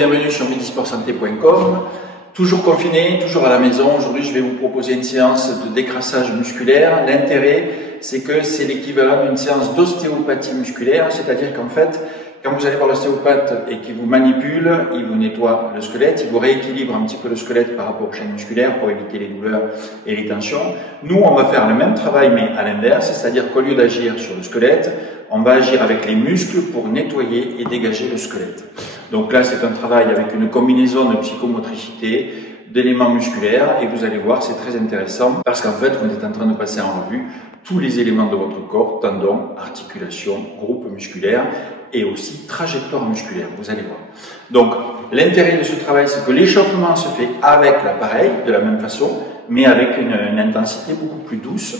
bienvenue sur midisportsanté.com. Toujours confiné, toujours à la maison. Aujourd'hui, je vais vous proposer une séance de décrassage musculaire. L'intérêt, c'est que c'est l'équivalent d'une séance d'ostéopathie musculaire, c'est-à-dire qu'en fait, quand vous allez voir l'ostéopathe et qu'il vous manipule, il vous nettoie le squelette, il vous rééquilibre un petit peu le squelette par rapport aux chaînes musculaires pour éviter les douleurs et les tensions. Nous, on va faire le même travail, mais à l'inverse, c'est-à-dire qu'au lieu d'agir sur le squelette, on va agir avec les muscles pour nettoyer et dégager le squelette. Donc là, c'est un travail avec une combinaison de psychomotricité, d'éléments musculaires, et vous allez voir, c'est très intéressant, parce qu'en fait, vous êtes en train de passer en revue tous les éléments de votre corps, tendons, articulations, groupes musculaires, et aussi trajectoire musculaire, vous allez voir. Donc, l'intérêt de ce travail, c'est que l'échauffement se fait avec l'appareil, de la même façon, mais avec une intensité beaucoup plus douce.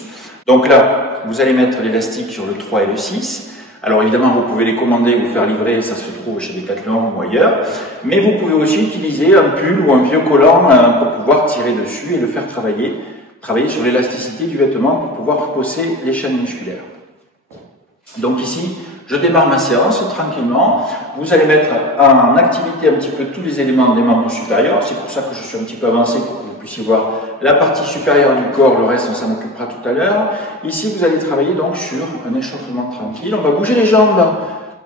Donc là, vous allez mettre l'élastique sur le 3 et le 6. Alors évidemment, vous pouvez les commander ou faire livrer, ça se trouve chez Decathlon ou ailleurs. Mais vous pouvez aussi utiliser un pull ou un vieux collant pour pouvoir tirer dessus et le faire travailler sur l'élasticité du vêtement pour pouvoir reposer les chaînes musculaires. Donc ici, je démarre ma séance tranquillement. Vous allez mettre en activité un petit peu tous les éléments des membres supérieurs. C'est pour ça que je suis un petit peu avancé pour que vous puissiez voir la partie supérieure du corps. Le reste, on s'en occupera tout à l'heure. Ici, vous allez travailler donc sur un échauffement tranquille. On va bouger les jambes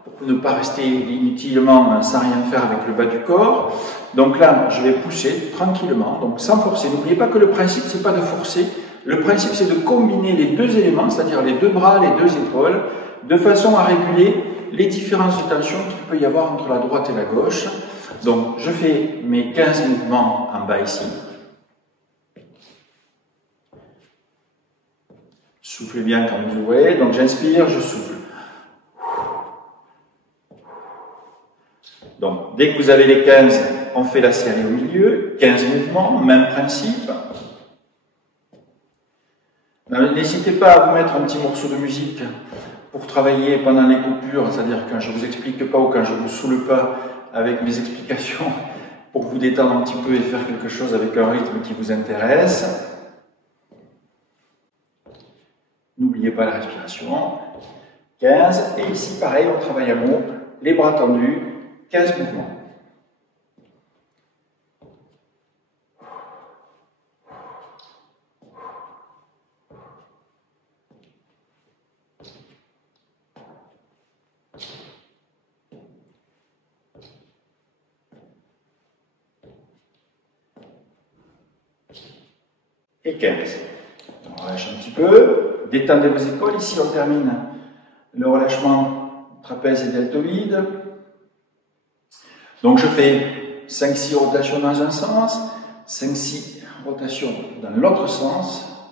pour ne pas rester inutilement sans rien faire avec le bas du corps. Donc là, je vais pousser tranquillement, donc sans forcer. N'oubliez pas que le principe, c'est pas de forcer. Le principe, c'est de combiner les deux éléments, c'est-à-dire les deux bras, les deux épaules, de façon à réguler les différences de tension qu'il peut y avoir entre la droite et la gauche. Donc, je fais mes 15 mouvements en bas ici. Soufflez bien quand vous ouvrez. Donc, j'inspire, je souffle. Donc, dès que vous avez les 15, on fait la série au milieu. 15 mouvements, même principe. N'hésitez pas à vous mettre un petit morceau de musique pour travailler pendant les coupures, c'est-à-dire quand je ne vous explique pas ou quand je ne vous saoule pas avec mes explications, pour vous détendre un petit peu et faire quelque chose avec un rythme qui vous intéresse. N'oubliez pas la respiration. 15, et ici pareil, on travaille à mot, les bras tendus, 15 mouvements. Et 15. On relâche un petit peu, détendez vos épaules. Ici, on termine le relâchement trapèze et deltoïde. Donc, je fais 5-6 rotations dans un sens, 5-6 rotations dans l'autre sens.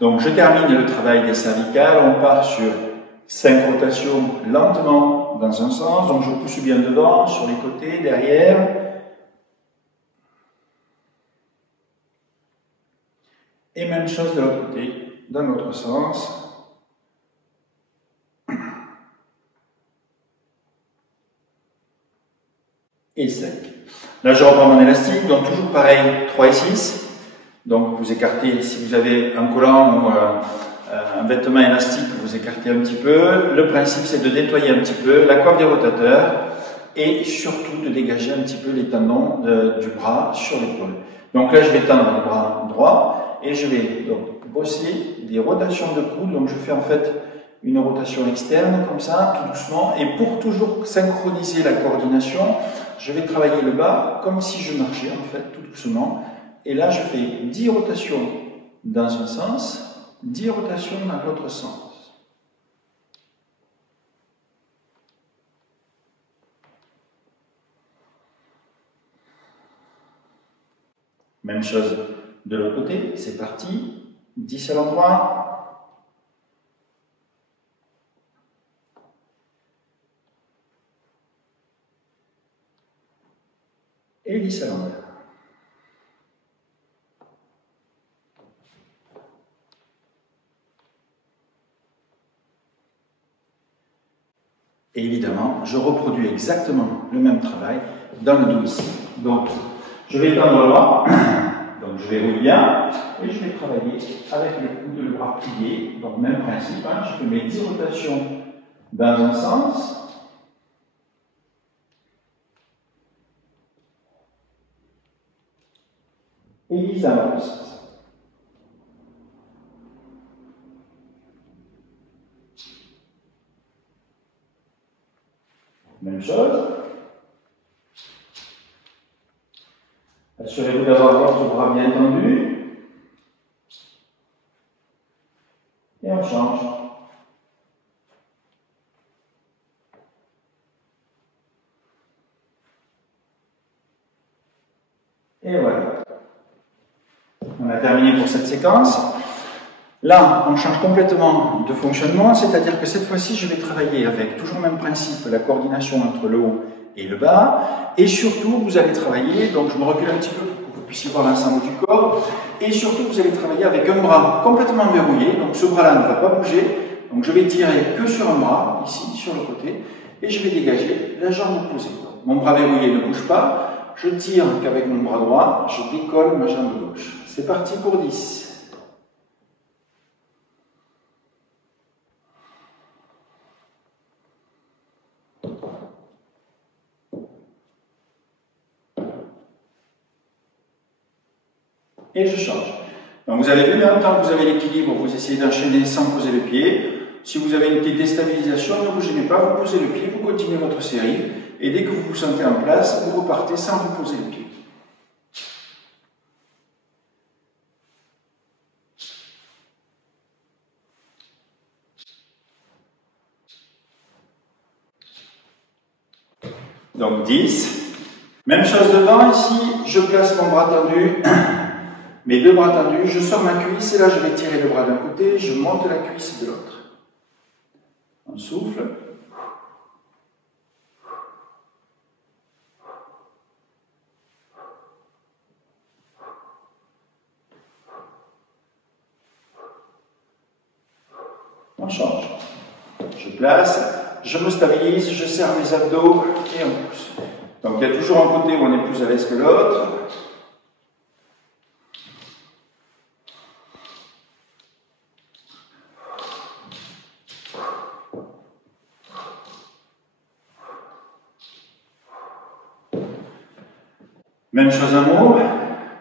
Donc, je termine le travail des cervicales. On part sur 5 rotations lentement dans un sens. Donc, je pousse bien devant, sur les côtés, derrière. Et même chose de l'autre côté, dans l'autre sens. Et 5. Là, je reprends mon élastique, donc toujours pareil, 3 et 6. Donc, vous écartez, si vous avez un collant ou un vêtement élastique, vous écartez un petit peu. Le principe, c'est de nettoyer un petit peu la coiffe des rotateurs et surtout de dégager un petit peu les tendons du bras sur l'épaule. Donc là, je vais tendre le bras droit et je vais donc bosser des rotations de coude. Donc, je fais en fait une rotation externe comme ça, tout doucement. Et pour toujours synchroniser la coordination, je vais travailler le bas comme si je marchais en fait, tout doucement. Et là, je fais 10 rotations dans un sens, 10 rotations dans l'autre sens. Même chose de l'autre côté, c'est parti. 10 à l'endroit. Et 10 à l'envers. Et évidemment, je reproduis exactement le même travail dans le dos ici. Donc, je vais tendre le bras, donc je vais rouler bien, et je vais travailler avec le coude, le bras plié. Donc, même principe, je fais mes 10 rotations dans un sens, et glisse dans l'autre sens. Même chose. Assurez-vous d'avoir votre bras bien tendu. Et on change. Et voilà. On a terminé pour cette séquence. Là, on change complètement de fonctionnement, c'est-à-dire que cette fois-ci, je vais travailler avec toujours le même principe, la coordination entre le haut et le bas. Et surtout, vous allez travailler, donc je me recule un petit peu pour que vous puissiez voir l'ensemble du corps. Et surtout, vous allez travailler avec un bras complètement verrouillé. Donc ce bras-là ne va pas bouger. Donc je vais tirer que sur un bras, ici, sur le côté. Et je vais dégager la jambe opposée. Mon bras verrouillé ne bouge pas. Je tire qu'avec mon bras droit, je décolle ma jambe gauche. C'est parti pour 10. Et je change. Donc vous avez vu, même tant que vous avez l'équilibre, vous essayez d'enchaîner sans poser le pied. Si vous avez une petite déstabilisation, ne vous gênez pas, vous posez le pied, vous continuez votre série. Et dès que vous vous sentez en place, vous repartez sans vous poser le pied. Donc 10. Même chose devant, ici, je place mon bras tendu. Mes deux bras tendus, je sors ma cuisse et là je vais tirer le bras d'un côté, je monte la cuisse de l'autre. On souffle. On change. Je place, je me stabilise, je serre mes abdos et on pousse. Donc il y a toujours un côté où on est plus à l'aise que l'autre. Même chose en haut,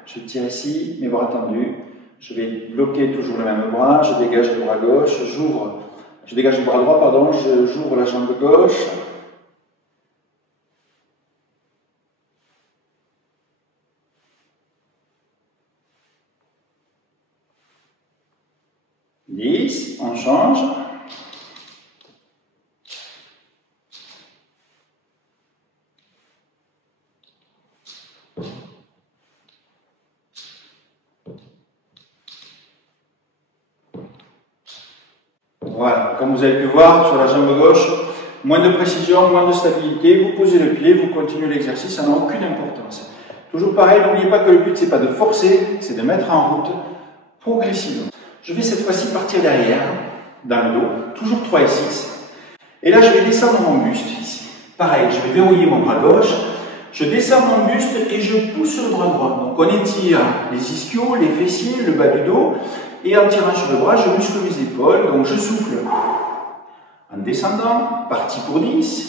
je tire ici, mes bras tendus, je vais bloquer toujours le même bras, je dégage le bras gauche, je dégage le bras droit, pardon, j'ouvre la jambe gauche. On change. Voilà, comme vous avez pu voir sur la jambe gauche, moins de précision, moins de stabilité, vous posez le pied, vous continuez l'exercice, ça n'a aucune importance. Toujours pareil, n'oubliez pas que le but c'est pas de forcer, c'est de mettre en route progressivement. Je vais cette fois-ci partir derrière, dans le dos, toujours 3 et 6. Et là je vais descendre mon buste ici. Pareil, je vais verrouiller mon bras gauche, je descends mon buste et je pousse le bras droit. Donc on étire les ischios, les fessiers, le bas du dos. Et en tirant sur le bras, je muscle mes épaules, donc je souffle en descendant, parti pour 10.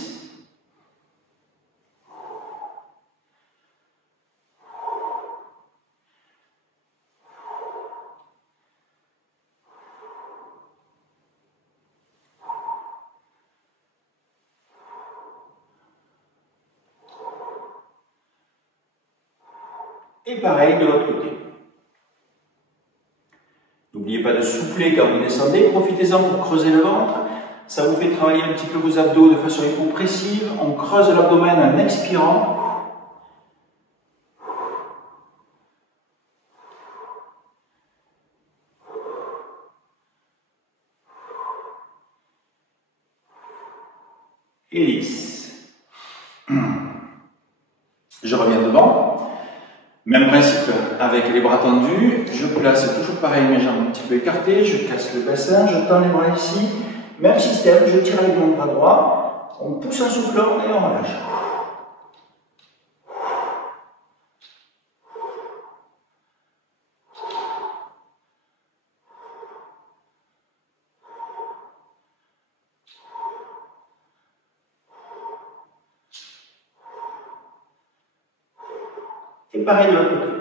Et pareil de l'autre côté. N'oubliez pas de souffler quand vous descendez, profitez-en pour creuser le ventre. Ça vous fait travailler un petit peu vos abdos de façon hypocpressive. On creuse l'abdomen en expirant. Et 10. Je reviens devant. Même principe avec les bras tendus. Je place toujours pareil mes jambes un petit peu écartées. Je casse le bassin, je tends les bras ici. Même système, je tire avec mon bras droit. On pousse en soufflant et on relâche. Et pareil de l'autre côté.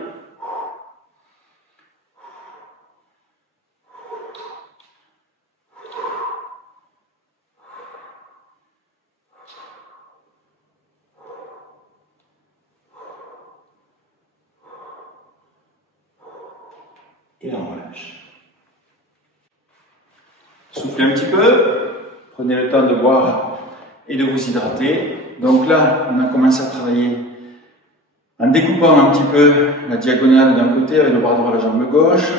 et on relâche. Soufflez un petit peu, prenez le temps de boire et de vous hydrater. Donc là, on a commencé à travailler en découpant un petit peu la diagonale d'un côté avec le bras droit et la jambe gauche,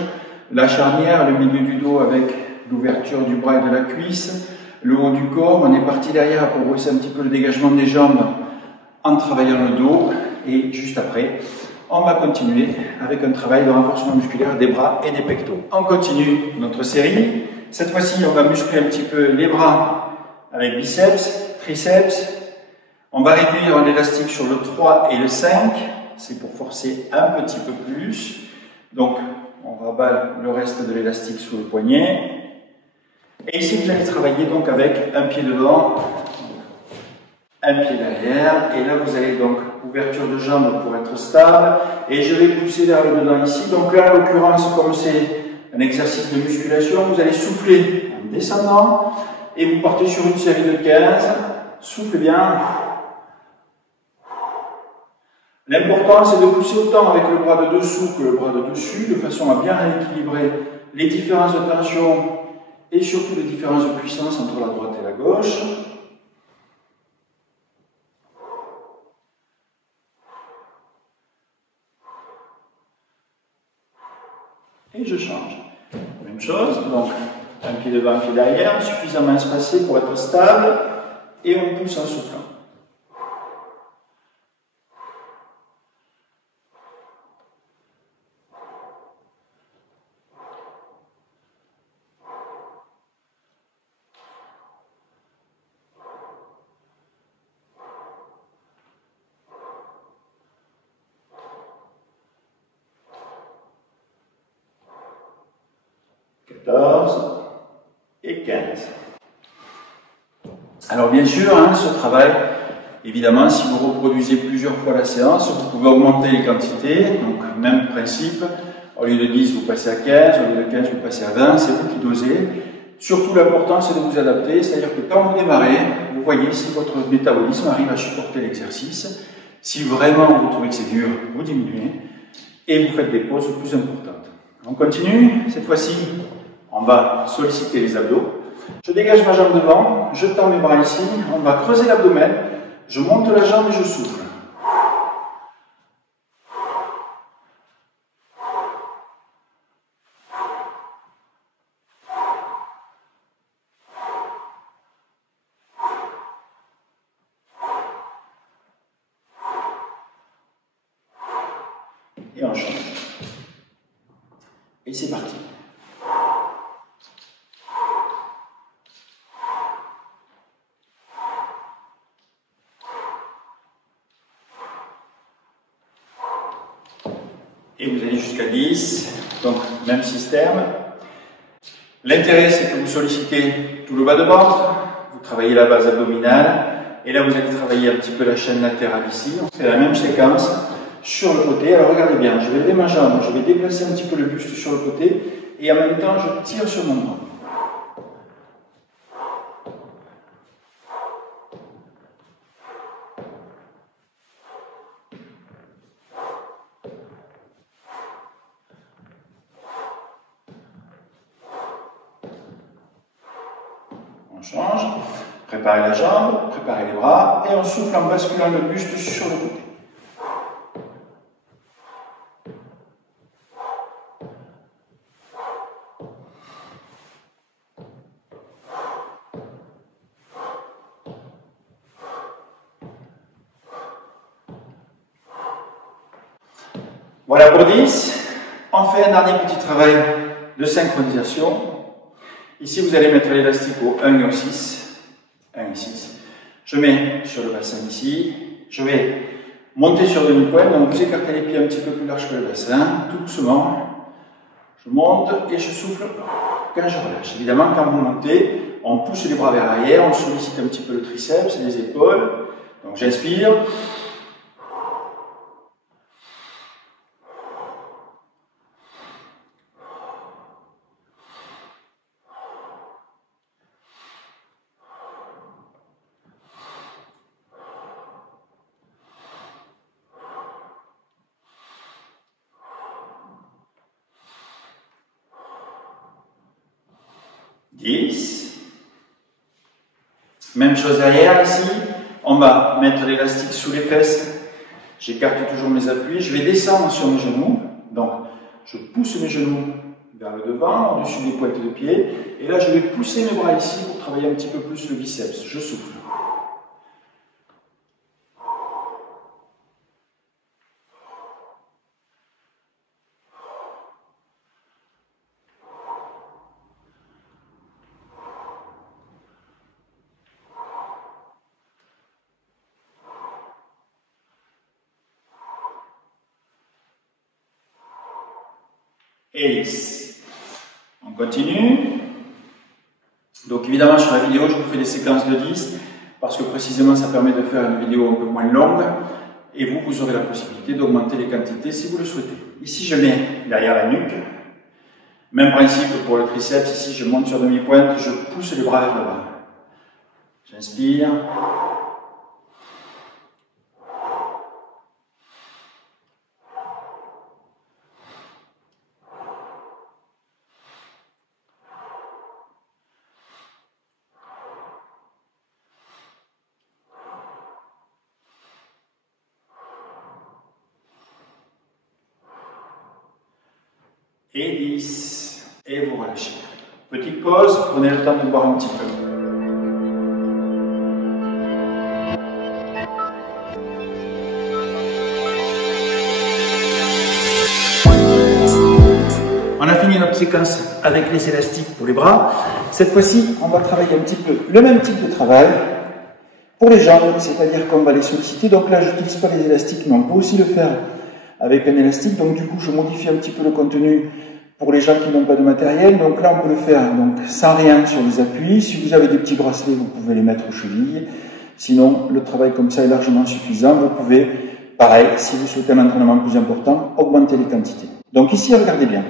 la charnière, le milieu du dos avec l'ouverture du bras et de la cuisse, le haut du corps. On est parti derrière pour bosser un petit peu le dégagement des jambes en travaillant le dos. Et juste après, on va continuer avec un travail de renforcement musculaire des bras et des pectoraux. On continue notre série. Cette fois-ci, on va muscler un petit peu les bras avec biceps, triceps. On va réduire l'élastique sur le 3 et le 5. C'est pour forcer un petit peu plus. Donc, on rabat le reste de l'élastique sous le poignet. Et ici, vous allez travailler donc avec un pied devant, un pied derrière. Et là, vous allez donc ouverture de jambe pour être stable. Et je vais pousser vers le dedans ici. Donc là, en l'occurrence, comme c'est un exercice de musculation, vous allez souffler en descendant. Et vous partez sur une série de 15. Soufflez bien. L'important, c'est de pousser autant avec le bras de dessous que le bras de dessus, de façon à bien rééquilibrer les différences de tension et surtout les différences de puissance entre la droite et la gauche. Et je change. Même chose, donc un pied devant, un pied derrière, suffisamment espacé pour être stable, et on pousse en soufflant. Et 15. Alors bien sûr, ce travail, évidemment, si vous reproduisez plusieurs fois la séance, vous pouvez augmenter les quantités, donc même principe, au lieu de 10, vous passez à 15, au lieu de 15, vous passez à 20, c'est vous qui dosez. Surtout l'important, c'est de vous adapter, c'est-à-dire que quand vous démarrez, vous voyez si votre métabolisme arrive à supporter l'exercice. Si vraiment vous trouvez que c'est dur, vous diminuez, et vous faites des pauses plus importantes. On continue, cette fois-ci, on va solliciter les abdos. Je dégage ma jambe devant, je tends mes bras ici, on va creuser l'abdomen, je monte la jambe et je souffle. Et on change. Et c'est parti. Et vous allez jusqu'à 10, donc même système. L'intérêt, c'est que vous sollicitez tout le bas de ventre, vous travaillez la base abdominale, et là vous allez travailler un petit peu la chaîne latérale ici. On fait la même séquence sur le côté. Alors regardez bien, je vais lever ma jambe, je vais déplacer un petit peu le buste sur le côté, et en même temps je tire sur mon bras. On change, préparez la jambe, préparez les bras, et on souffle en basculant le buste sur le côté. Voilà pour 10. On fait un dernier petit travail de synchronisation. Ici, vous allez mettre l'élastique au 1 et au 6. 1 et 6. Je mets sur le bassin ici. Je vais monter sur demi-pointe. Donc, vous écartez les pieds un petit peu plus large que le bassin. Tout doucement. Je monte et je souffle quand je relâche. Évidemment, quand vous montez, on pousse les bras vers l'arrière. On sollicite un petit peu le triceps et les épaules. Donc, j'inspire. 10. Même chose derrière ici. On va mettre l'élastique sous les fesses. J'écarte toujours mes appuis. Je vais descendre sur mes genoux. Donc, je pousse mes genoux vers le devant, au-dessus des pointes de pied. Et là, je vais pousser mes bras ici pour travailler un petit peu plus le biceps. Je souffle. Et 10. On continue. Donc évidemment sur la vidéo je vous fais des séquences de 10 parce que précisément ça permet de faire une vidéo un peu moins longue et vous aurez la possibilité d'augmenter les quantités si vous le souhaitez. Ici je mets derrière la nuque. Même principe pour le triceps, ici je monte sur demi-pointe, je pousse les bras vers le bas. J'inspire. Et 10, et vous relâchez. Petite pause, prenez le temps de boire un petit peu. On a fini notre séquence avec les élastiques pour les bras. Cette fois-ci, on va travailler un petit peu le même type de travail pour les jambes, c'est-à-dire qu'on va les solliciter. Donc là, je n'utilise pas les élastiques, mais on peut aussi le faire avec un élastique. Donc du coup, je modifie un petit peu le contenu pour les gens qui n'ont pas de matériel. Donc là, on peut le faire donc, sans rien sur les appuis. Si vous avez des petits bracelets, vous pouvez les mettre aux chevilles. Sinon, le travail comme ça est largement suffisant. Vous pouvez, pareil, si vous souhaitez un entraînement plus important, augmenter les quantités. Donc ici, regardez bien.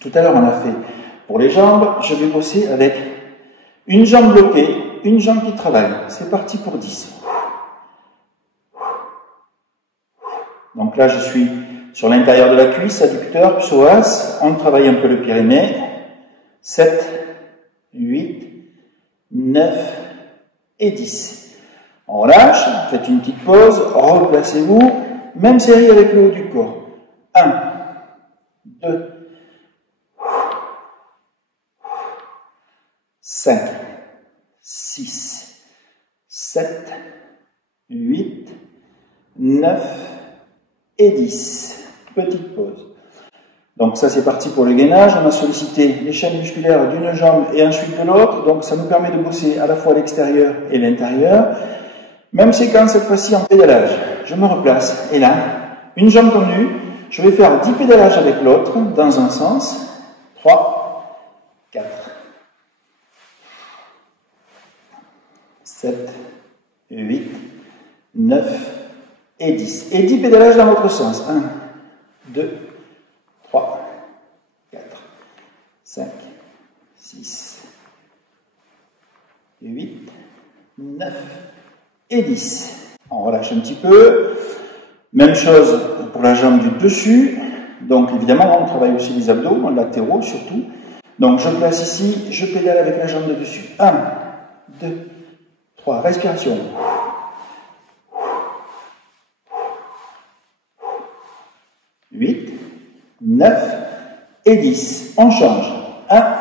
Tout à l'heure, on a fait pour les jambes. Je vais bosser avec une jambe bloquée, une jambe qui travaille. C'est parti pour 10. Donc là, je suis sur l'intérieur de la cuisse, adducteur, psoas. On travaille un peu le pyrénée. 7, 8, 9 et 10. On relâche, faites une petite pause, replacez-vous. Même série avec le haut du corps. 1, 2, 5, 6, 7, 8, 9 et 10. Petite pause. Donc ça c'est parti pour le gainage. On a sollicité les chaînes musculaires d'une jambe et ensuite de l'autre. Donc ça nous permet de bosser à la fois l'extérieur et l'intérieur. Même séquence cette fois-ci en pédalage. Je me replace et là, une jambe tendue. Je vais faire 10 pédalages avec l'autre dans un sens. 3, 4, 7, 8, 9 et 10. Et 10 pédalages dans l'autre sens. 1, 2, 3, 4, 5, 6, 8, 9 et 10. On relâche un petit peu. Même chose pour la jambe du dessus. Donc évidemment, on travaille aussi les abdos, latéraux surtout. Donc je place ici, je pédale avec la jambe de dessus. 1, 2, 3, respiration. 8, 9 et 10. On change. 1,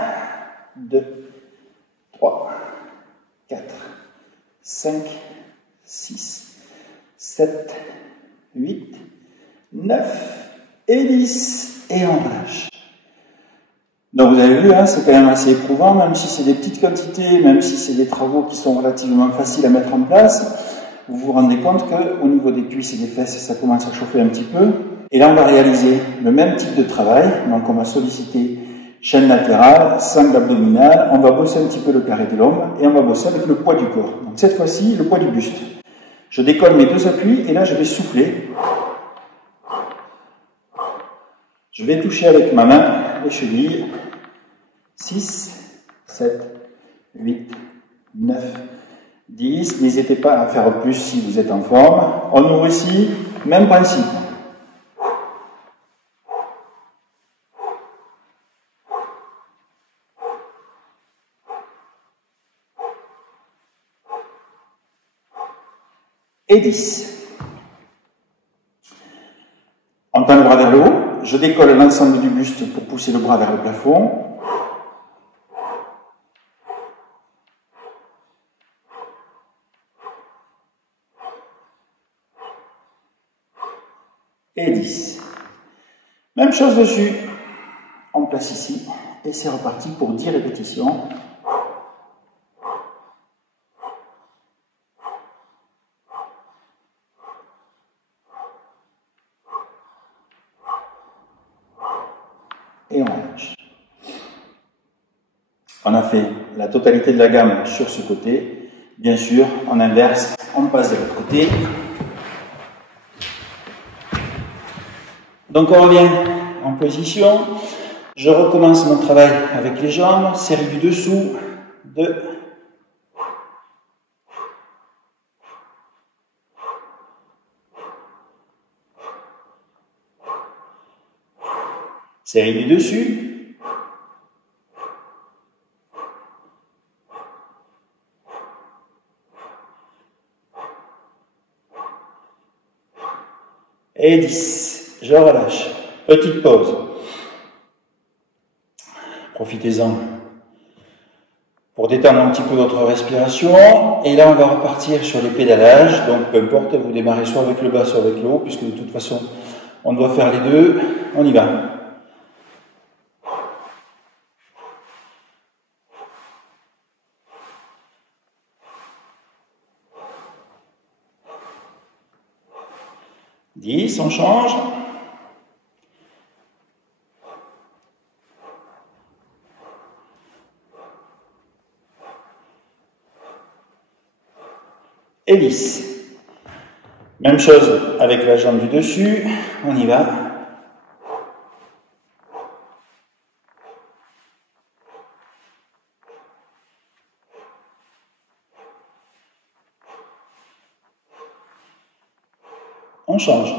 2, 3, 4, 5, 6, 7, 8, 9 et 10. Et on relâche. Donc vous avez vu, hein, c'est quand même assez éprouvant, même si c'est des petites quantités, même si c'est des travaux qui sont relativement faciles à mettre en place. Vous vous rendez compte qu'au niveau des cuisses et des fesses, ça commence à chauffer un petit peu. Et là, on va réaliser le même type de travail. Donc, on va solliciter chaîne latérale, sangle abdominale. On va bosser un petit peu le carré de l'ombre et on va bosser avec le poids du corps. Donc, cette fois-ci, le poids du buste. Je décolle mes deux appuis et là, je vais souffler. Je vais toucher avec ma main les chevilles. 6, 7, 8, 9, 10. N'hésitez pas à faire plus si vous êtes en forme. On ouvre ici, même principe. et 10. On tend le bras vers le haut, je décolle l'ensemble du buste pour pousser le bras vers le plafond. Et 10. Même chose dessus. On place ici et c'est reparti pour 10 répétitions. Et on relâche. On a fait la totalité de la gamme sur ce côté. Bien sûr, en inverse, on passe de l'autre côté. Donc on revient en position. Je recommence mon travail avec les jambes. Série du dessous. 2. Série du dessus. Et 10. Je relâche. Petite pause. Profitez-en pour détendre un petit peu votre respiration. Et là, on va repartir sur les pédalages. Donc, peu importe, vous démarrez soit avec le bas, soit avec le haut, puisque de toute façon, on doit faire les deux. On y va. On change. Et 10. Même chose avec la jambe du dessus. On y va. On change.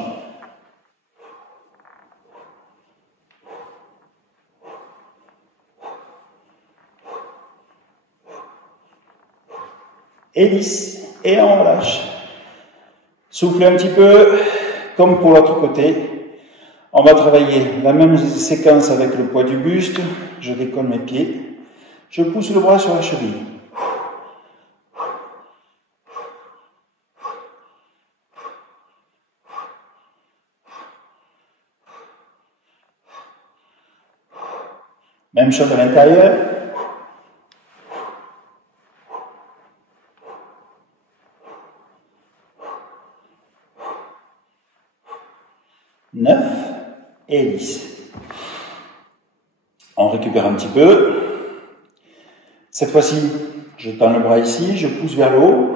Et 10. Et on relâche. Soufflez un petit peu, comme pour l'autre côté. On va travailler la même séquence avec le poids du buste. Je décolle mes pieds. Je pousse le bras sur la cheville. Même chose à l'intérieur. Et 10. On récupère un petit peu. Cette fois-ci, je tends le bras ici, je pousse vers le haut.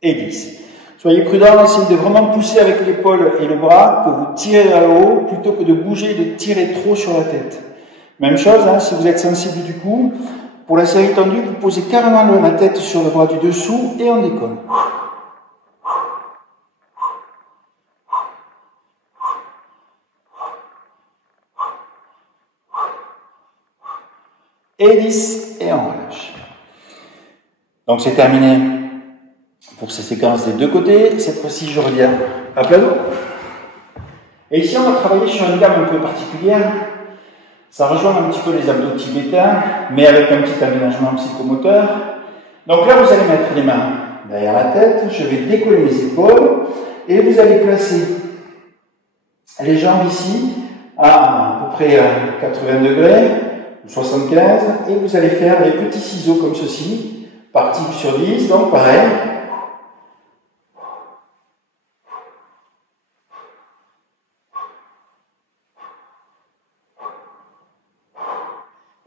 Et 10. Soyez prudents, essayez de vraiment pousser avec l'épaule et le bras, que vous tirez vers le haut, plutôt que de bouger et de tirer trop sur la tête. Même chose, hein, si vous êtes sensible du cou, pour la série tendue, vous posez carrément la tête sur le bras du dessous et on décolle. Et 10, et on relâche. Donc c'est terminé pour ces séquences des deux côtés. Cette fois-ci, je reviens à plat dos. Et ici, on va travailler sur une gamme un peu particulière. Ça rejoint un petit peu les abdos tibétains, mais avec un petit aménagement psychomoteur. Donc là, vous allez mettre les mains derrière la tête, je vais décoller mes épaules, et vous allez placer les jambes ici, à peu près 80 degrés, ou 75, et vous allez faire des petits ciseaux comme ceci, par type sur 10, donc pareil.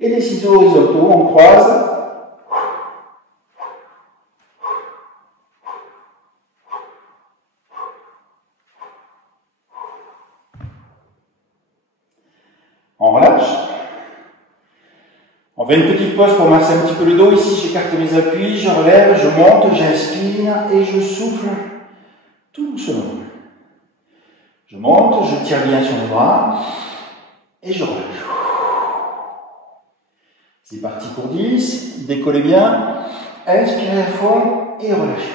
Et des ciseaux horizontaux, on croise. On relâche. On fait une petite pause pour masser un petit peu le dos. Ici, j'écarte mes appuis, je relève, je monte, j'inspire et je souffle tout doucement. Je monte, je tire bien sur le bras. et je relâche. C'est parti pour 10, décollez bien, inspirez à fond et relâchez.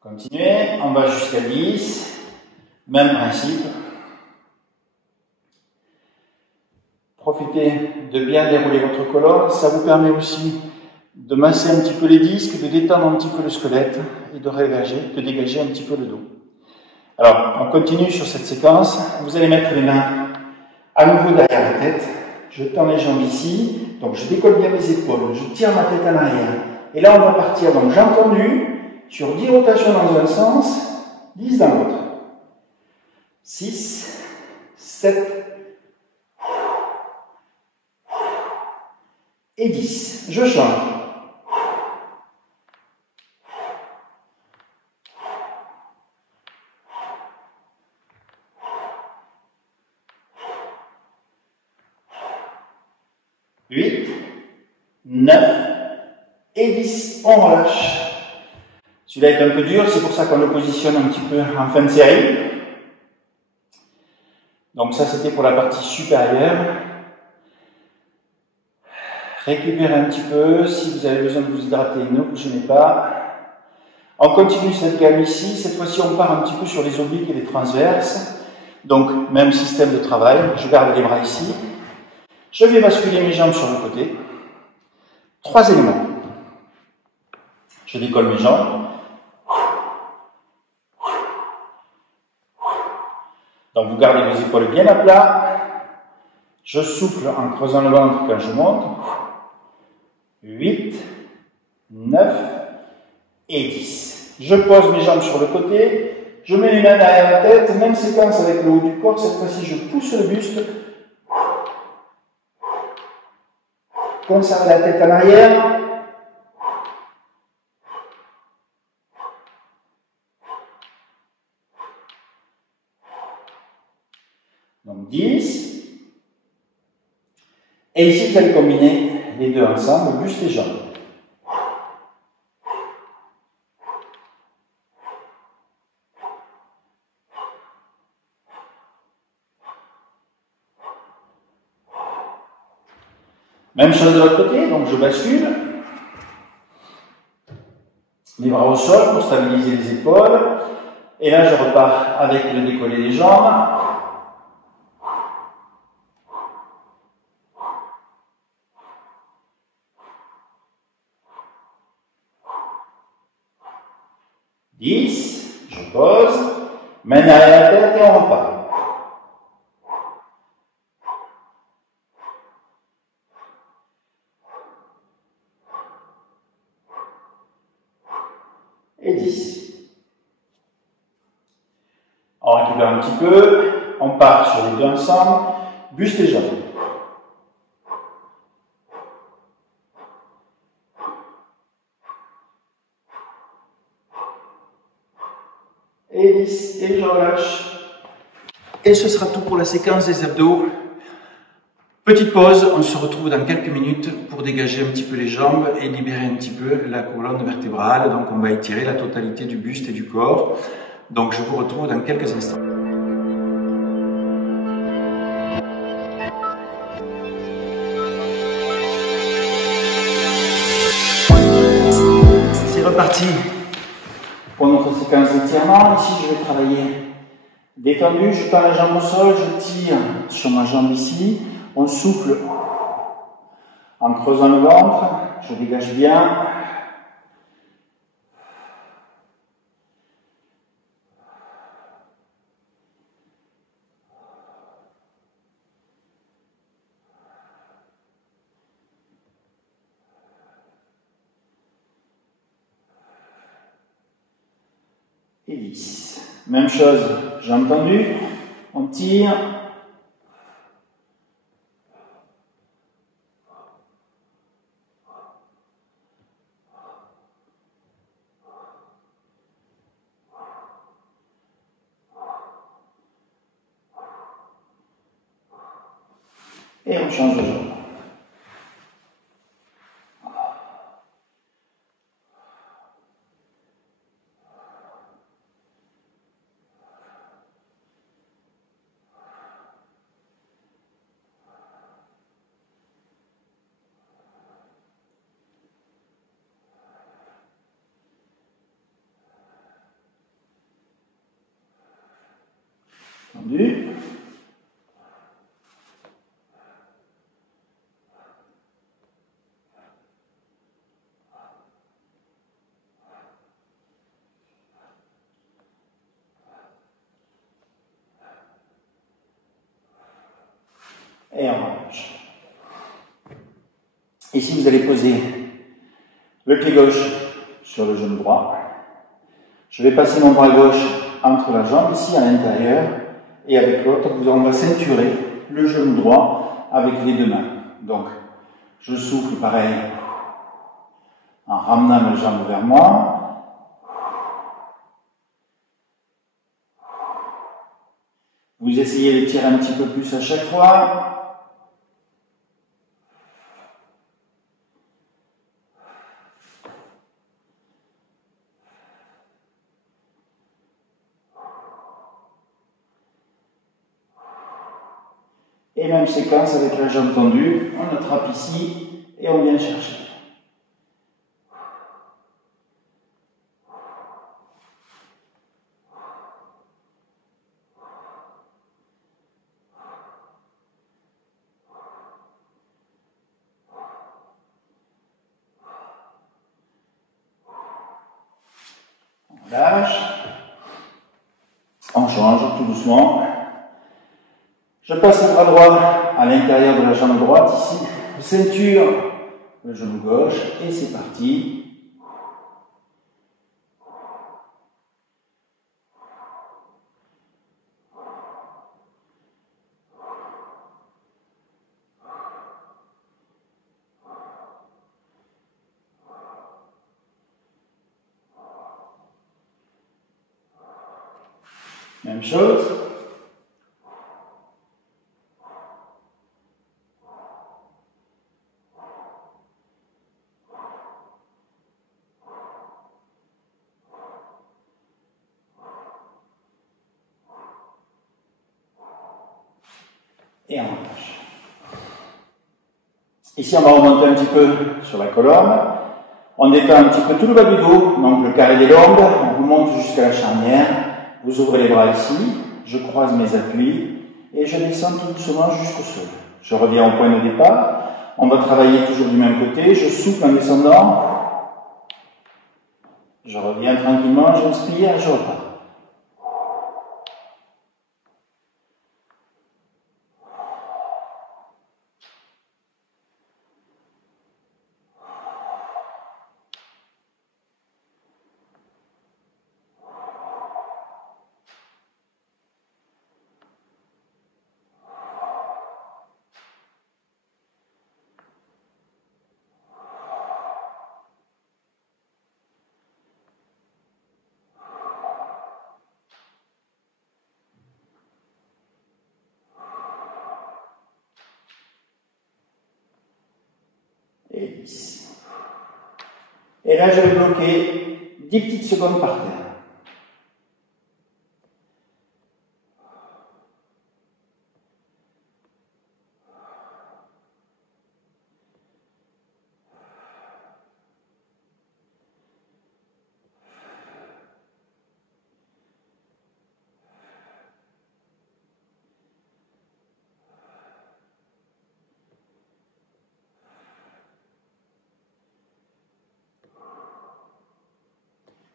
Continuez, on va jusqu'à 10, même principe. Profitez de bien dérouler votre colonne, ça vous permet aussi de masser un petit peu les disques, de détendre un petit peu le squelette et de dégager un petit peu le dos. Alors, on continue sur cette séquence. Vous allez mettre les mains à nouveau derrière la tête. Je tends les jambes ici, donc je décolle bien mes épaules, je tire ma tête en arrière. Et là, on va partir, donc jambes tendues, sur 10 rotations dans un sens, 10 dans l'autre. 6, 7, et 10. Je change. Huit, 9 et 10. On relâche. Celui-là est un peu dur, c'est pour ça qu'on le positionne un petit peu en fin de série. Donc ça, c'était pour la partie supérieure. Récupérez un petit peu. Si vous avez besoin de vous hydrater, ne vous gênez pas. On continue cette gamme ici. Cette fois-ci, on part un petit peu sur les obliques et les transverses. Donc, même système de travail. Je garde les bras ici. Je vais basculer mes jambes sur le côté. 3 éléments. Je décolle mes jambes. Donc, vous gardez vos épaules bien à plat. Je souffle en creusant le ventre quand je monte. 8, 9 et 10. Je pose mes jambes sur le côté. Je mets les mains derrière la tête. Même séquence avec le haut du corps. Cette fois-ci, je pousse le buste. Conservez la tête en arrière. Donc 10. Et ici, vous allez combiner les deux ensemble, buste et jambes. Même chose de l'autre côté, donc je bascule. Les bras au sol pour stabiliser les épaules. Et là, je repars avec le décollé des jambes. Je pose, main derrière la tête et on repart. Et 10. On récupère un petit peu, on part sur les deux ensemble, buste et jambes. Et 10, et je relâche. Et ce sera tout pour la séquence des abdos. Petite pause, on se retrouve dans quelques minutes pour dégager un petit peu les jambes et libérer un petit peu la colonne vertébrale. Donc on va étirer la totalité du buste et du corps. Donc je vous retrouve dans quelques instants. C'est reparti pour notre séquence d'étirement. Ici je vais travailler détendu, je tends la jambe au sol, je tire sur ma jambe ici. On souffle en creusant le ventre, je dégage bien. Et 10. Même chose, jambe tendue, on tire. Et on change de jambe. Tendu. Et on relâche. Ici, vous allez poser le pied gauche sur le genou droit. Je vais passer mon bras gauche entre la jambe, ici à l'intérieur, et avec l'autre, on va ceinturer le genou droit avec les deux mains. Donc, je souffle pareil, en ramenant la jambe vers moi. Vous essayez de tirer un petit peu plus à chaque fois. Et même séquence avec la jambe tendue, on attrape ici et on vient chercher. On lâche. On change tout doucement. Je passe le bras droit à l'intérieur de la jambe droite, ici, ceinture le genou gauche, et c'est parti. Même chose. Et on relâche. Ici, on va remonter un petit peu sur la colonne. On détend un petit peu tout le bas du dos, donc le carré des lombes. On remonte jusqu'à la charnière. Vous ouvrez les bras ici. Je croise mes appuis et je descends tout doucement jusqu'au sol. Je reviens au point de départ. On va travailler toujours du même côté. Je souffle en descendant. Je reviens tranquillement, j'inspire, je repars. Et 10. Et là, je vais bloquer 10 petites secondes par terre.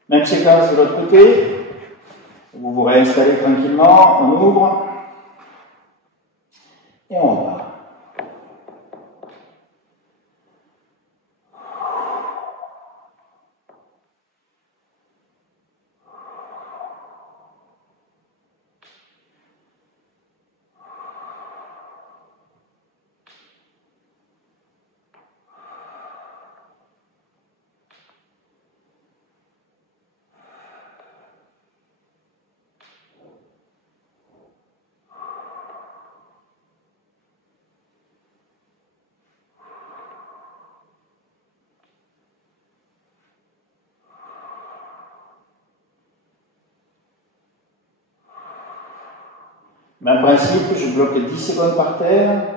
Même séquence de l'autre côté. Vous vous réinstallez tranquillement, on ouvre et on repart. Même principe, je bloque 10 secondes par terre.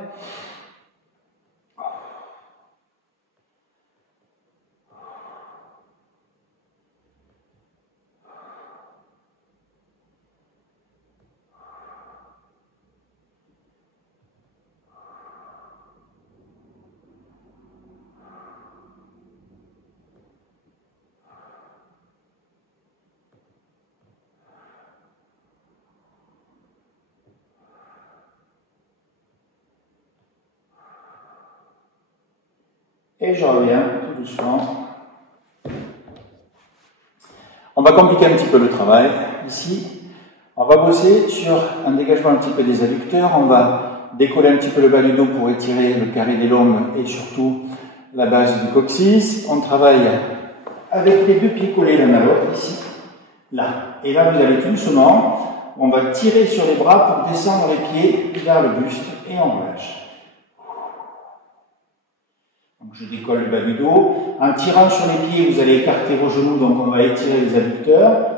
Et je reviens tout doucement. On va compliquer un petit peu le travail. Ici, on va bosser sur un dégagement un petit peu des adducteurs. On va décoller un petit peu le bas du dos pour étirer le carré des lombes et surtout la base du coccyx. On travaille avec les deux pieds collés l'un à l'autre, ici, là. Et là, vous allez tout doucement. On va tirer sur les bras pour descendre les pieds vers le buste et on relâche. Donc je décolle le bas du dos. En tirant sur les pieds, vous allez écarter vos genoux, donc on va étirer les adducteurs.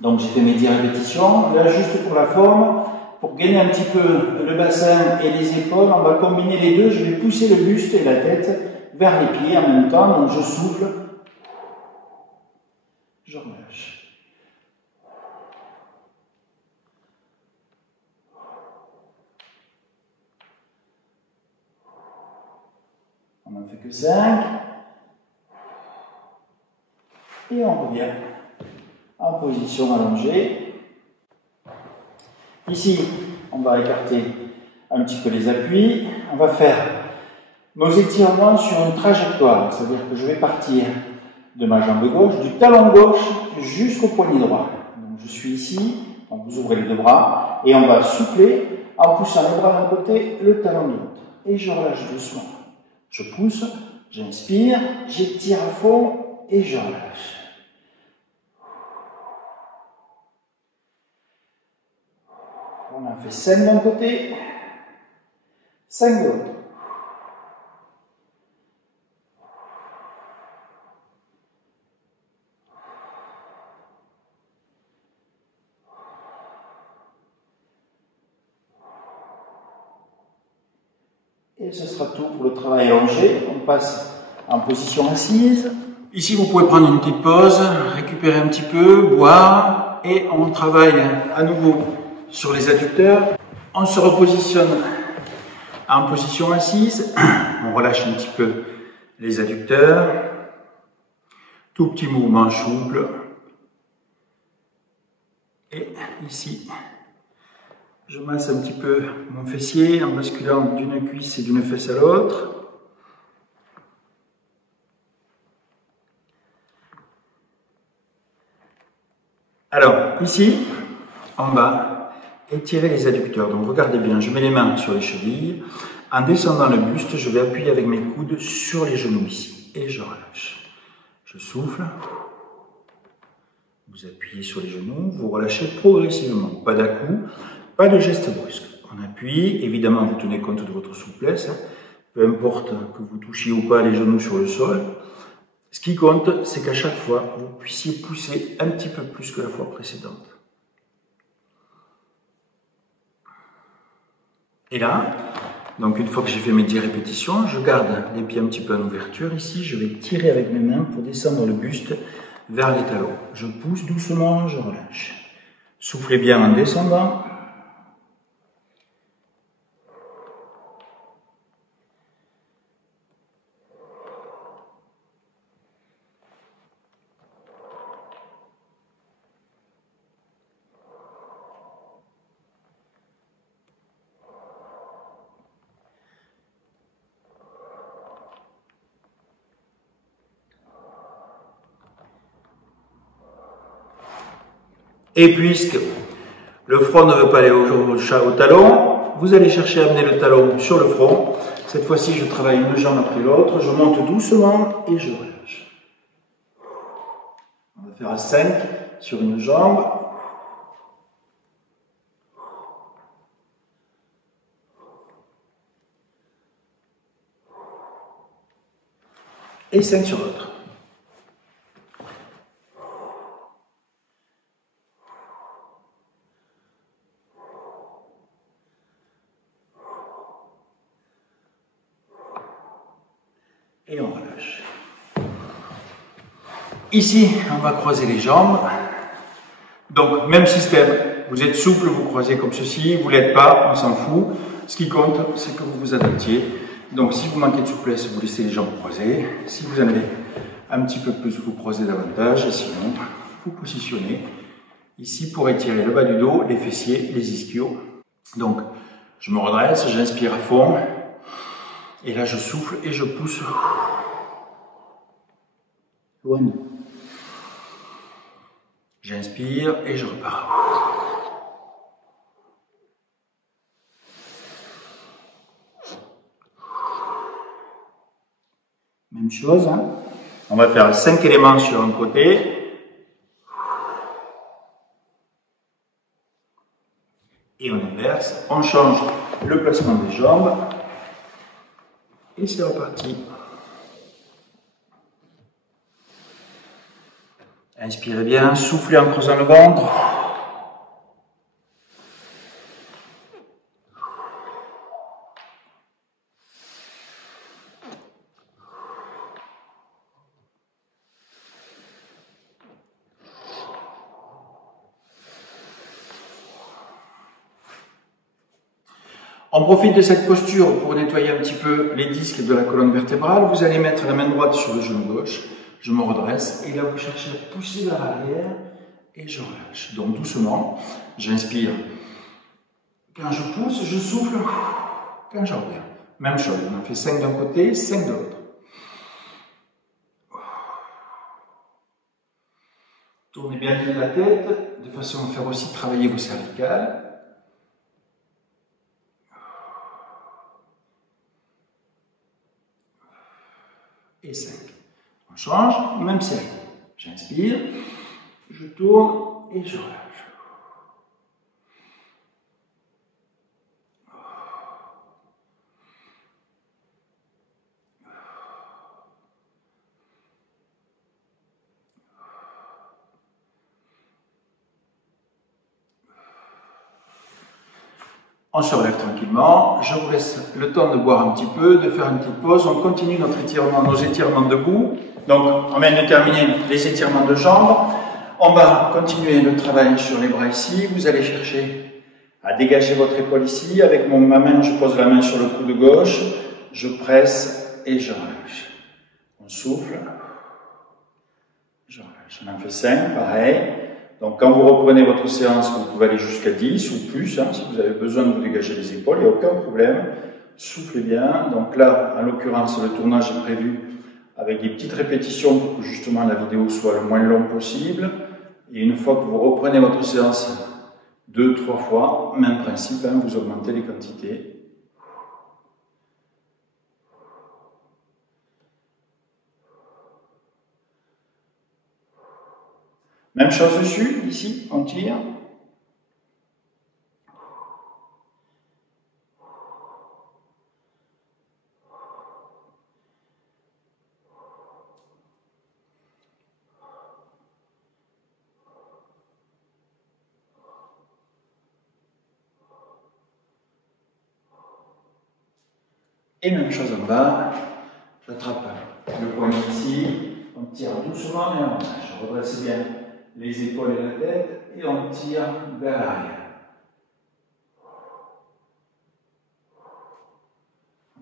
Donc j'ai fait mes 10 répétitions. Là, juste pour la forme, pour gagner un petit peu le bassin et les épaules, on va combiner les deux. Je vais pousser le buste et la tête vers les pieds en même temps. Donc je souffle, je relâche. On n'en fait que 5. Et on revient en position allongée. Ici, on va écarter un petit peu les appuis. On va faire nos étirements sur une trajectoire. C'est-à-dire que je vais partir de ma jambe gauche, du talon gauche jusqu'au poignet droit. Donc je suis ici, donc vous ouvrez les deux bras, et on va souffler en poussant le bras d'un côté, le talon de l'autre. Et je relâche doucement. Je pousse, j'inspire, j'étire à fond et je relâche. On en fait 5 d'un côté, 5 de l'autre. Et ce sera tout pour le travail allongé. On passe en position assise. Ici, vous pouvez prendre une petite pause, récupérer un petit peu, boire, et on travaille à nouveau sur les adducteurs. On se repositionne en position assise. On relâche un petit peu les adducteurs. Tout petit mouvement souple. Et ici, je masse un petit peu mon fessier en basculant d'une cuisse et d'une fesse à l'autre. Alors, ici, on va étirer les adducteurs. Donc, regardez bien, je mets les mains sur les chevilles. En descendant le buste, je vais appuyer avec mes coudes sur les genoux ici. Et je relâche. Je souffle. Vous appuyez sur les genoux, vous relâchez progressivement. Pas d'à-coup, pas de geste brusque. On appuie, évidemment, vous tenez compte de votre souplesse. Peu importe que vous touchiez ou pas les genoux sur le sol. Ce qui compte, c'est qu'à chaque fois, vous puissiez pousser un petit peu plus que la fois précédente. Et là, donc une fois que j'ai fait mes 10 répétitions, je garde les pieds un petit peu en ouverture. Ici, je vais tirer avec mes mains pour descendre le buste vers les talons. Je pousse doucement, je relâche. Soufflez bien en descendant. Et puisque le front ne veut pas aller au talon, vous allez chercher à amener le talon sur le front. Cette fois-ci, je travaille une jambe après l'autre, je monte doucement et je relâche. On va faire à 5 sur une jambe. Et 5 sur l'autre. Et on relâche. Ici, on va croiser les jambes. Donc, même système. Vous êtes souple, vous croisez comme ceci. Vous ne l'êtes pas, on s'en fout. Ce qui compte, c'est que vous vous adaptiez. Donc, si vous manquez de souplesse, vous laissez les jambes croisées. Si vous en avez un petit peu plus, vous croisez davantage. Et sinon, vous positionnez ici pour étirer le bas du dos, les fessiers, les ischios. Donc, je me redresse, j'inspire à fond. Et là, je souffle et je pousse loin. J'inspire et je repars. Même chose. Hein. On va faire 5 éléments sur un côté. Et on inverse. On change le placement des jambes. Et c'est reparti. Inspirez bien, soufflez en creusant le ventre. On profite de cette posture pour nettoyer un petit peu les disques de la colonne vertébrale. Vous allez mettre la main droite sur le genou gauche. Je me redresse et là vous cherchez à pousser vers l'arrière et je relâche. Donc doucement, j'inspire. Quand je pousse, je souffle. Quand je reviens. Même chose, on en fait 5 d'un côté, 5 de l'autre. Tournez bien la tête de façon à faire aussi travailler vos cervicales. Et 5. On change, même série. J'inspire, je tourne et je relâche. On se relève tranquillement, je vous laisse le temps de boire un petit peu, de faire une petite pause, on continue notre étirement, nos étirements debout. Donc on vient de terminer les étirements de jambes, on va continuer le travail sur les bras ici, vous allez chercher à dégager votre épaule ici, avec ma main, je pose la main sur le coude gauche, je presse et je relâche. On souffle, je relâche, on en fait 5, pareil. Donc quand vous reprenez votre séance, vous pouvez aller jusqu'à 10 ou plus, hein, si vous avez besoin de vous dégager les épaules, il n'y a aucun problème. Soufflez bien. Donc là, en l'occurrence, le tournage est prévu avec des petites répétitions pour que justement la vidéo soit le moins longue possible. Et une fois que vous reprenez votre séance 2-3 fois, même principe, hein, vous augmentez les quantités. Même chose dessus, ici, on tire. Et même chose en bas, j'attrape le poignet ici, on tire doucement et on lâche. Je redresse bien les épaules et la tête et on tire vers l'arrière.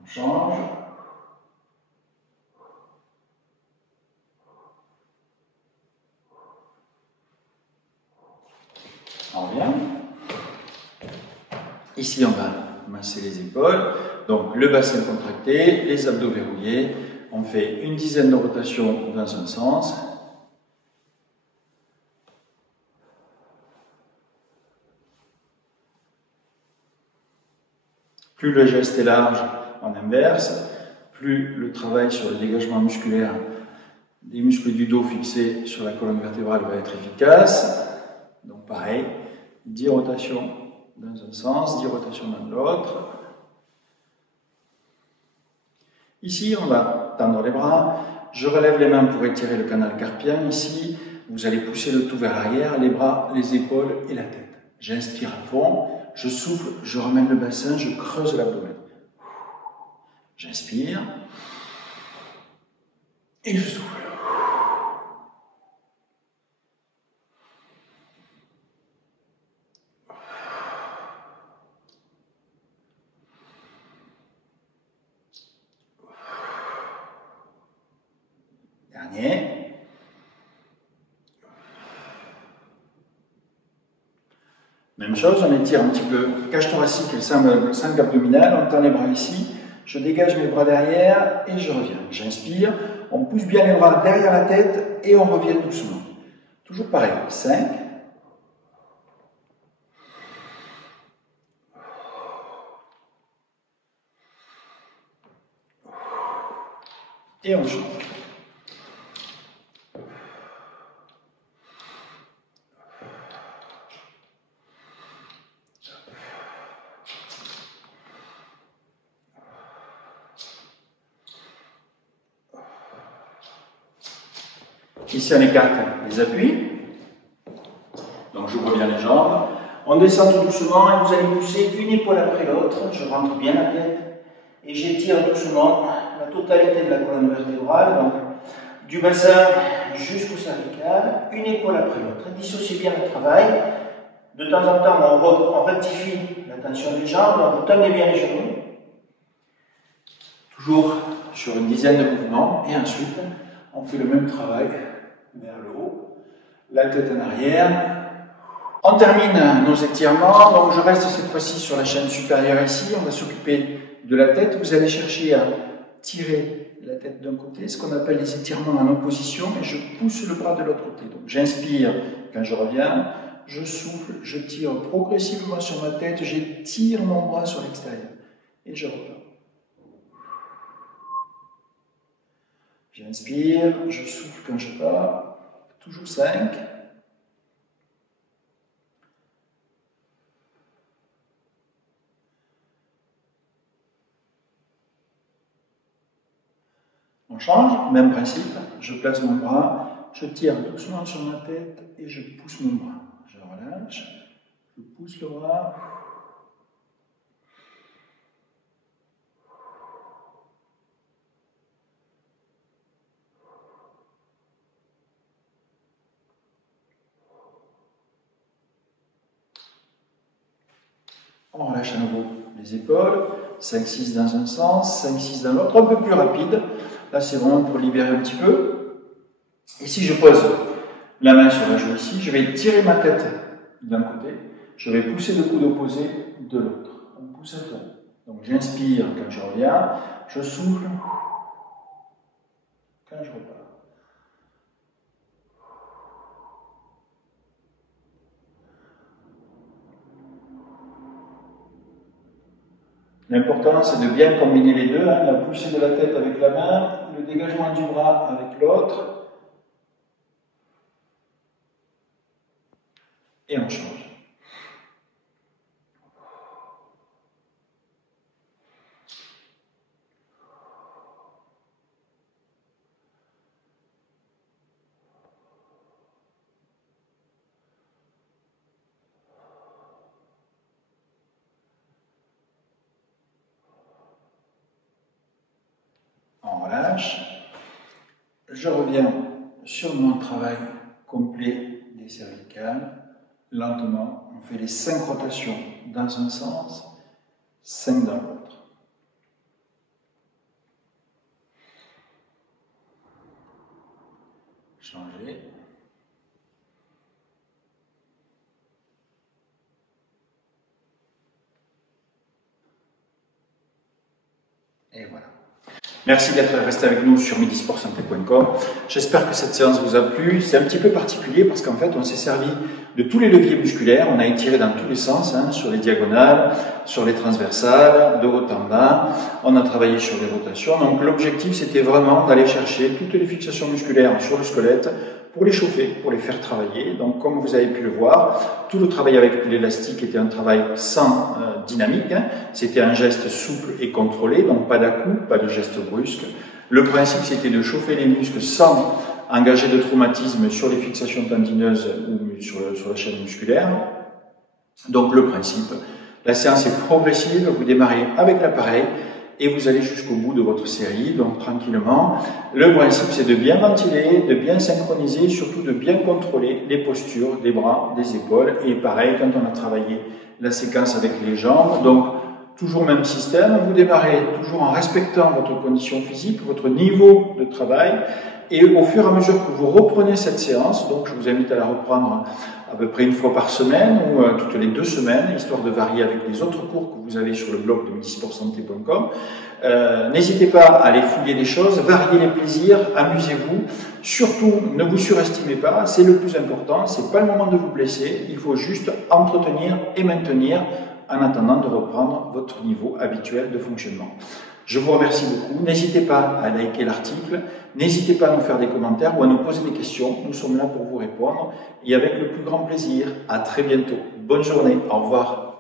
On change. On revient. Ici, on va masser les épaules. Donc, le bassin contracté, les abdos verrouillés. On fait une dizaine de rotations dans un sens. Plus le geste est large, en inverse, plus le travail sur le dégagement musculaire des muscles du dos fixés sur la colonne vertébrale va être efficace. Donc pareil, 10 rotations dans un sens, 10 rotations dans l'autre. Ici, on va tendre les bras. Je relève les mains pour étirer le canal carpien. Ici, vous allez pousser le tout vers l'arrière, les bras, les épaules et la tête. J'inspire à fond, je souffle, je ramène le bassin, je creuse l'abdomen. J'inspire et je souffle. Dernier. Même chose, on étire un petit peu cage thoracique et le cingle abdominal, on tend les bras ici, je dégage mes bras derrière et je reviens. J'inspire, on pousse bien les bras derrière la tête et on revient doucement. Toujours pareil, 5. Et on change. Ici, on écarte les appuis. Donc, j'ouvre bien les jambes. On descend tout doucement et vous allez pousser une épaule après l'autre. Je rentre bien la tête et j'étire doucement la totalité de la colonne vertébrale. Donc, du bassin jusqu'au cervical, une épaule après l'autre. Dissociez bien le travail. De temps en temps, on rectifie la tension des jambes. Donc, vous tendez bien les genoux. Toujours sur une dizaine de mouvements. Et ensuite, on fait le même travail vers le haut, la tête en arrière. On termine nos étirements, donc je reste cette fois-ci sur la chaîne supérieure ici, on va s'occuper de la tête. Vous allez chercher à tirer la tête d'un côté, ce qu'on appelle les étirements en opposition, et je pousse le bras de l'autre côté. Donc j'inspire quand je reviens, je souffle, je tire progressivement sur ma tête, j'étire mon bras sur l'extérieur, et je repars. J'inspire, je souffle quand je pars, toujours 5. On change, même principe, je place mon bras, je tire doucement sur ma tête et je pousse mon bras. Je relâche, je pousse le bras. On relâche à nouveau les épaules, 5-6 dans un sens, 5-6 dans l'autre, un peu plus rapide. Là, c'est vraiment pour libérer un petit peu. Et si je pose la main sur la joue ici, je vais tirer ma tête d'un côté, je vais pousser le coude opposé de l'autre. On pousse à fond. Donc j'inspire quand je reviens, je souffle quand je repars. L'important, c'est de bien combiner les deux, hein, la poussée de la tête avec la main, le dégagement du bras avec l'autre. Et on change. On relâche. Je reviens sur mon travail complet des cervicales. Lentement, on fait les 5 rotations dans un sens, 5 dans l'autre. Changer. Et voilà. Merci d'être resté avec nous sur midisportsanté.com. J'espère que cette séance vous a plu. C'est un petit peu particulier parce qu'en fait, on s'est servi de tous les leviers musculaires. On a étiré dans tous les sens, sur les diagonales, sur les transversales, de haut en bas. On a travaillé sur les rotations. Donc l'objectif, c'était vraiment d'aller chercher toutes les fixations musculaires sur le squelette pour les chauffer, pour les faire travailler. Donc comme vous avez pu le voir, tout le travail avec l'élastique était un travail sans dynamique. C'était un geste souple et contrôlé, donc pas d'à-coup, pas de geste brusque. Le principe, c'était de chauffer les muscles sans engager de traumatisme sur les fixations tendineuses ou sur la chaîne musculaire. Donc le principe, la séance est progressive, vous démarrez avec l'appareil et vous allez jusqu'au bout de votre série, donc tranquillement. Le principe, c'est de bien ventiler, de bien synchroniser, surtout de bien contrôler les postures des bras, des épaules. Et pareil, quand on a travaillé la séquence avec les jambes, donc toujours même système, vous démarrez toujours en respectant votre condition physique, votre niveau de travail, et au fur et à mesure que vous reprenez cette séance, donc je vous invite à la reprendre à peu près une fois par semaine ou toutes les 2 semaines, histoire de varier avec les autres cours que vous avez sur le blog de midisportsanté.com. N'hésitez pas à aller fouiller des choses, variez les plaisirs, amusez-vous. Surtout, ne vous surestimez pas, c'est le plus important, c'est pas le moment de vous blesser, il faut juste entretenir et maintenir en attendant de reprendre votre niveau habituel de fonctionnement. Je vous remercie beaucoup. N'hésitez pas à liker l'article, n'hésitez pas à nous faire des commentaires ou à nous poser des questions. Nous sommes là pour vous répondre et avec le plus grand plaisir. À très bientôt. Bonne journée. Au revoir.